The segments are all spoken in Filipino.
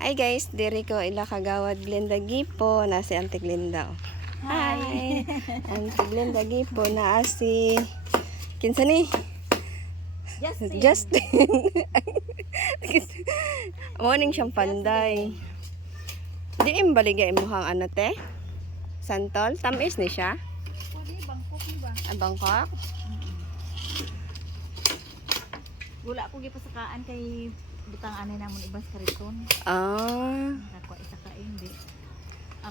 Hi guys, diri ko ila kagawad Glenda Gipo na si Auntie Glenda. Hi. Auntie Glenda Gipo na si kinsa ni? Justin. Morning siyang panday. Di imbaligay imuhang ano te? Santol, tamis ni siya? Pwede, Bangkok ni ba? Bangkok? Wala ko gipasakaan kay butang anay namon ibas kariton. Nako isa ka hindi.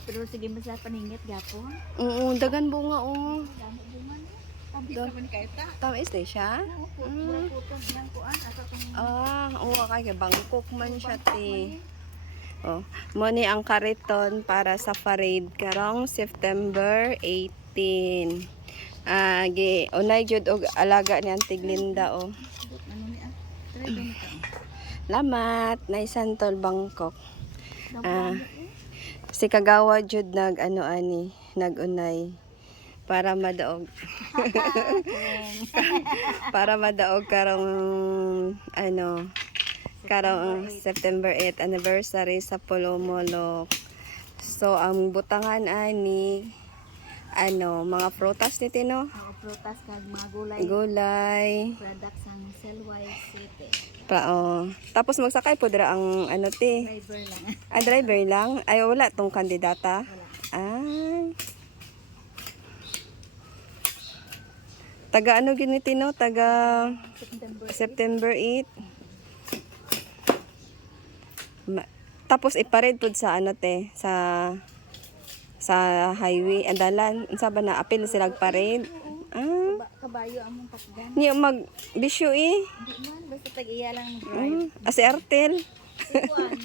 Pero sige masaya paningit gapon. Oo, dagan bunga Damo bunga ni. Tabi Do- sa man kay ta. Tamis ni siya? Puto nang kuan asa tong Oo kay Bangkok man siya te. Oh, mo ni ang kariton para sa parade karong September 18. Gi unay jud og alaga ni Auntie Glenda ano ni Try ba ni ka? Lamat na Santol Bangkok. Damo Si kagawa jud nag ano ani, nagunay para madaog. Para madaog karong ano karong September 8 anniversary sa Polomolok. So ang butangan ani ano mga prutas ni Tino, prutas kag mga gulay. gulay. Products ang Cellwise City. Tapos magsakay po dira ang ano ti. Driver lang. Driver lang. Ay wala tong kandidata. Wala. Ay. Taga ano gini Tino? Taga September 8. Tapos ipared pud sa ano te sa highway andalan unsa ba na apil sila parade. Kabayo among takdan. Niyo mag bisyo Hindi man basta tag-iya lang drive. Si Artel. Kuan.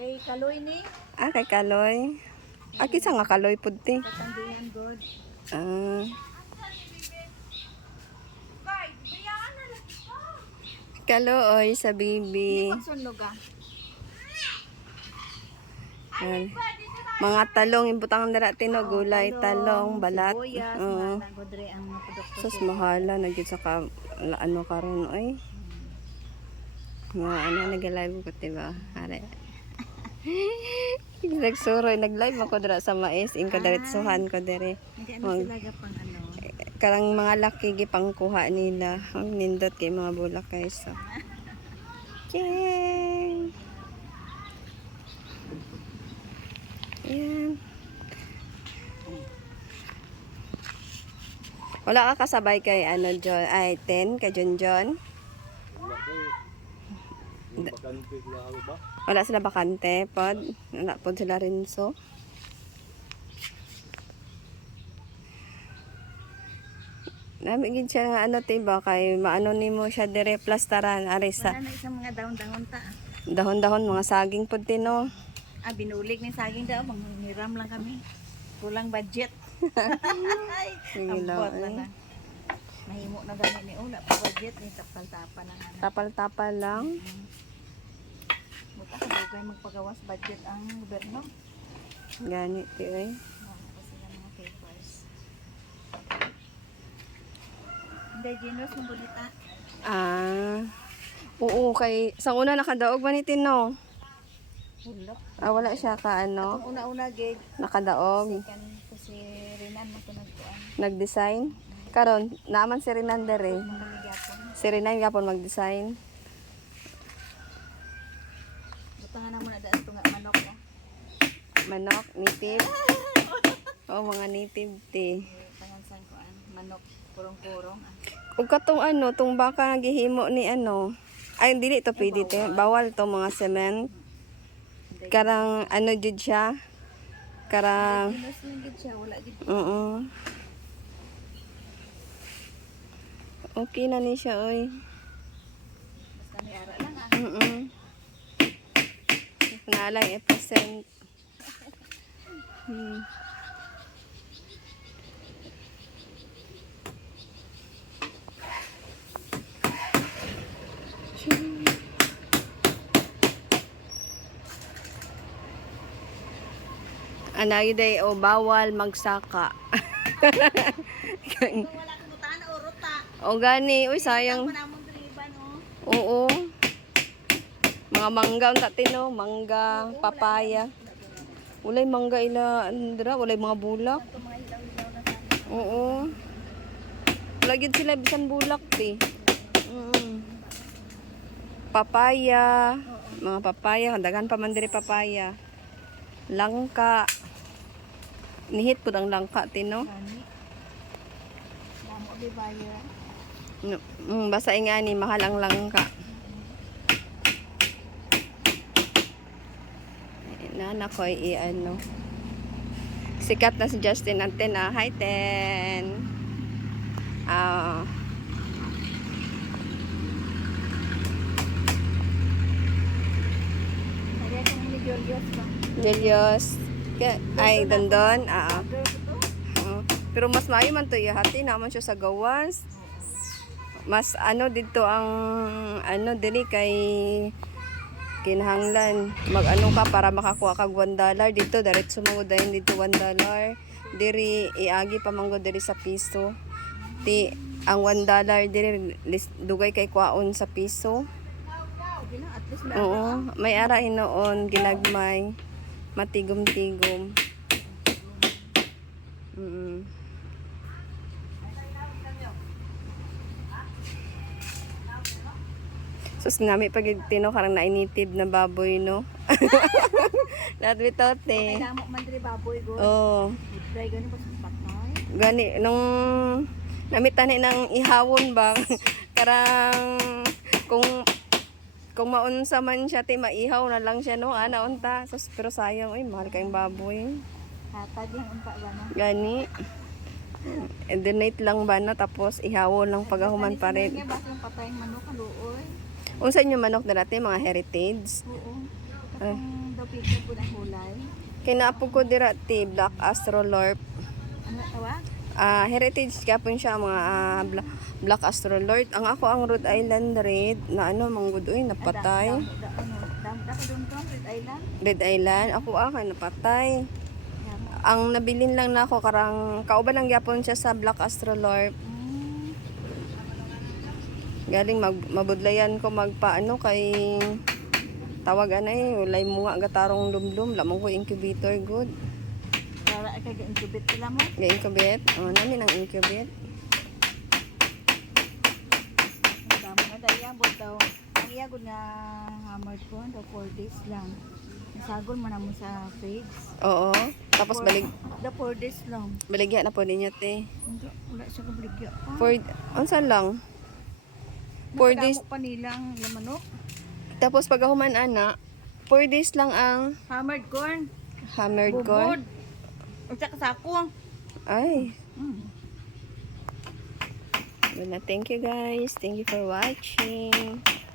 Kay Kaloy ni. Kay Kaloy. Kisa nga Kaloy pud ti. Katandihan God. Kaloy sa bibi. Pagsunlog ah. Yan. Mga talong ibutang dara Tino, gulay, talong, balat. Sibuyas, Oo. mga godre ang mga produkto. Sus mahala na gyud sa ano karon oy. Mga ano nag-live ko diba? Are. Nagsuroy nag-live ako dira sa mais in kadiretsuhan ko dire. Hindi ano sila gapang ano. Karang mga laki gipangkuha nila. Ang nindot kay mga bulakay so. Yay! Yan. Wala ka kasabay kay ano John, ay 10 kay John. Wala sila bakante pod. Wala pod sila rin so. Namigid siya nga ano tiba kay maano nimo siya dire plastaran ari sa Wala na isang mga dahon-dahon ta. dahon-dahon mga saging pod Tino. Binulig ni saging daw, manghiram lang kami. Kulang budget. Sige lang, Ambot na na. Mahimo na gani ni Una pa budget ni tapal-tapan na ano. Tapal-tapal lang. Buta sa dugay magpagawas budget ang gobyerno. Gani ti oy. Wala pa sila mga papers. Indigenous ng bulita. Oo kay sa una nakadaog man ni Tino. Hulok. Wala siya ka ano, Una-una gig. nakadaog, Second ko si Rinan mo tunagkuan. nag-design. Karon naaman si Renan dere. Mamanigapon. Si Renan gapon mag-design. Butangan na muna daan ito nga manok na. Manok, native. Mga native ti. Pangansan ko manok kurong-kurong. Ug katong ano, tong baka nga gihimo ni ano. Ay dili to pwede te. Bawal to mga cement. Karang ano jud siya. Karang Pinos lang gid siya, wala gid. oo. Okay na ni siya oy. Basta may ara lang Nalang i-present. Anay day o bawal magsaka. Kung wala kang butana o ruta. O gani, uy sayang. Ako na mong driban Oo. Mga mangga unta tino, mangga, papaya. Walay mangga ila andra, walay mga bulak. Ito mga hilaw-hilaw na sana. Oo. Wala gyud sila bisan bulak ti. Papaya, mga papaya, daghan pa man diri papaya. Langka. Nihit pud ang langka tino. Gani. Damo di buyer. Basta ingani mahal ang langka. Nana ko i-ano. Sikat na si Justin natin na. Hi, Ten. Ah. Kaya kung ni Julius ba? Julius. Ay, dondon. Order ko to. Pero mas maayo man to ihati naman siya sa gawas. Mas ano dito ang ano dili kay kinahanglan mag-ano ka para makakuha kag $1 dito diretso mo dayon dito $1 diri iagi pa manggo diri sa piso ti ang $1 diri dugay kay kuhaon sa piso. Sige na, at least may Oo, may ara hinoon ginagmay matigom-tigom. Sus nami pag tino karang nainitid na baboy no. Not without Kay eh. damo man diri baboy go. Oh, Try gani pa sa patay. gani nung namitani ng ihawon ba karang kung maunsa man siya ti maihaw na lang siya no ana unta. Sus pero sayang oy mahal kayong baboy. Hatag lang unta ba na. Gani. Donate lang ba na tapos ihawon lang pagahuman pa rin. Nga ba yung patayang manok kaluoy? Unsa inyo manok na dati mga heritage? Oo. Katong daw picture po ng hulay. Kinapog ko dira ti Black Astrolorp. Ano tawag? Heritage kapon siya mga Black Astrolorp. Ang ako ang Rhode Island Red na ano manggudoy napatay. Ano, dam doon to, Red Island. Red Island ako napatay. Ang nabilin lang na ako karang kauban lang gyapon siya sa Black Astrolorp. Galing mabudlayan ko magpaano kay tawag anay walay mga gatarong lumlum lamang ko incubator good. Para kay incubate sila mo. Ga-incubate. Nami ng incubate. Ang damo na daya mo daw. Ang iya gud nga hammered ko daw 4 days lang. Nasagol man namo sa fridge. Oo. Tapos The 4 days lang. baligya na po ninyo te. Hindi, wala siya kabligya pa. Unsa lang? 4 days. Nakadamo pa nilang lamanok. Tapos pagahuman ana, 4 days lang ang Hammered corn. hammered Bubod. corn. Ang sakasako. Ay. Mm. Well, thank you guys. Thank you for watching.